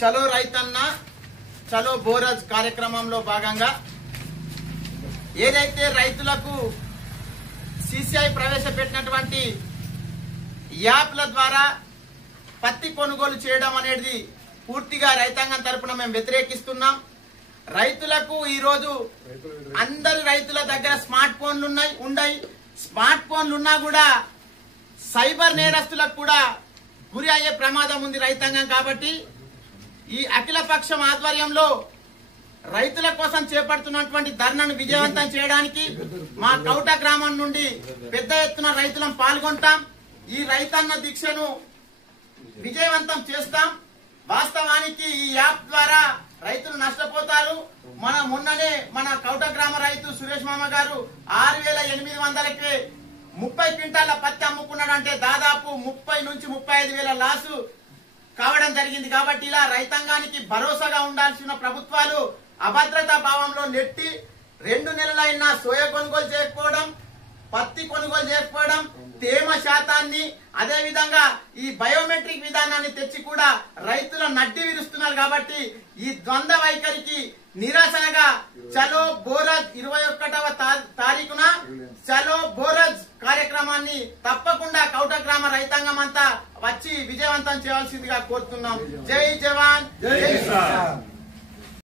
చలో రైతన్న చలో బోరజ్ కార్యక్రమంలో భాగంగా ఏదైతే రైతులకు సిసిఐ ప్రవేశపెట్టినటువంటి యాప్ల ద్వారా పత్తి కొనుగోలు చేయడం అనేది పూర్తిగా రైతాంగం తరపున మేము వ్యతిరేకిస్తున్నాం. రైతులకు ఈ రోజు అందరి రైతుల దగ్గర స్మార్ట్ ఫోన్లు ఉన్నాయి. స్మార్ట్ ఫోన్లు ఉన్నా కూడా సైబర్ నేరస్తులకు కూడా గురి అయ్యే ప్రమాదం ఉంది రైతాంగం. కాబట్టి ఈ అఖిలపక్షం ఆధ్వర్యంలో రైతుల కోసం చేపడుతున్నటువంటి ధర్నాను విజయవంతం చేయడానికి మా కౌట గ్రామం నుండి పెద్ద ఎత్తున రైతులం పాల్గొంటాం. ఈ రైతన్న దీక్షను విజయవంతం చేస్తాం. వాస్తవానికి ఈ యాప్ ద్వారా రైతులు నష్టపోతారు. మొన్ననే మన కౌట గ్రామ రైతు సురేష్ మామ గారు 6,800కి 30 క్వింటాల పత్తి అమ్ముకున్నాడంటే దాదాపు 30 నుంచి 35,000 లాసు కావడం జరిగింది. కాబట్టి ఇలా రైతాంగానికి భరోసాగా ఉండాల్సిన ప్రభుత్వాలు అభద్రతా భావంలో నెట్టి 2 నెలలైనా సోయా కొనుగోలు చేయకపోవడం, పత్తి కొనుగోలు చేయకపోవడం, తేమ శాతాన్ని అదే విధంగా ఈ బయోమెట్రిక్ విధానాన్ని తెచ్చి కూడా రైతుల నడ్డి విరుస్తున్నారు. కాబట్టి ఈ ద్వంద్వ వైఖరికి నిరసనగా చలో బోరజ్ 21వ తారీఖున చలో బోరజ్ కార్యక్రమాన్ని తప్పకుండా కౌట గ్రామ రైతాంగం అంతా వచ్చి విజయవంతం చేయాల్సిందిగా కోరుతున్నాం. జై జవాన్ జై కిసాన్.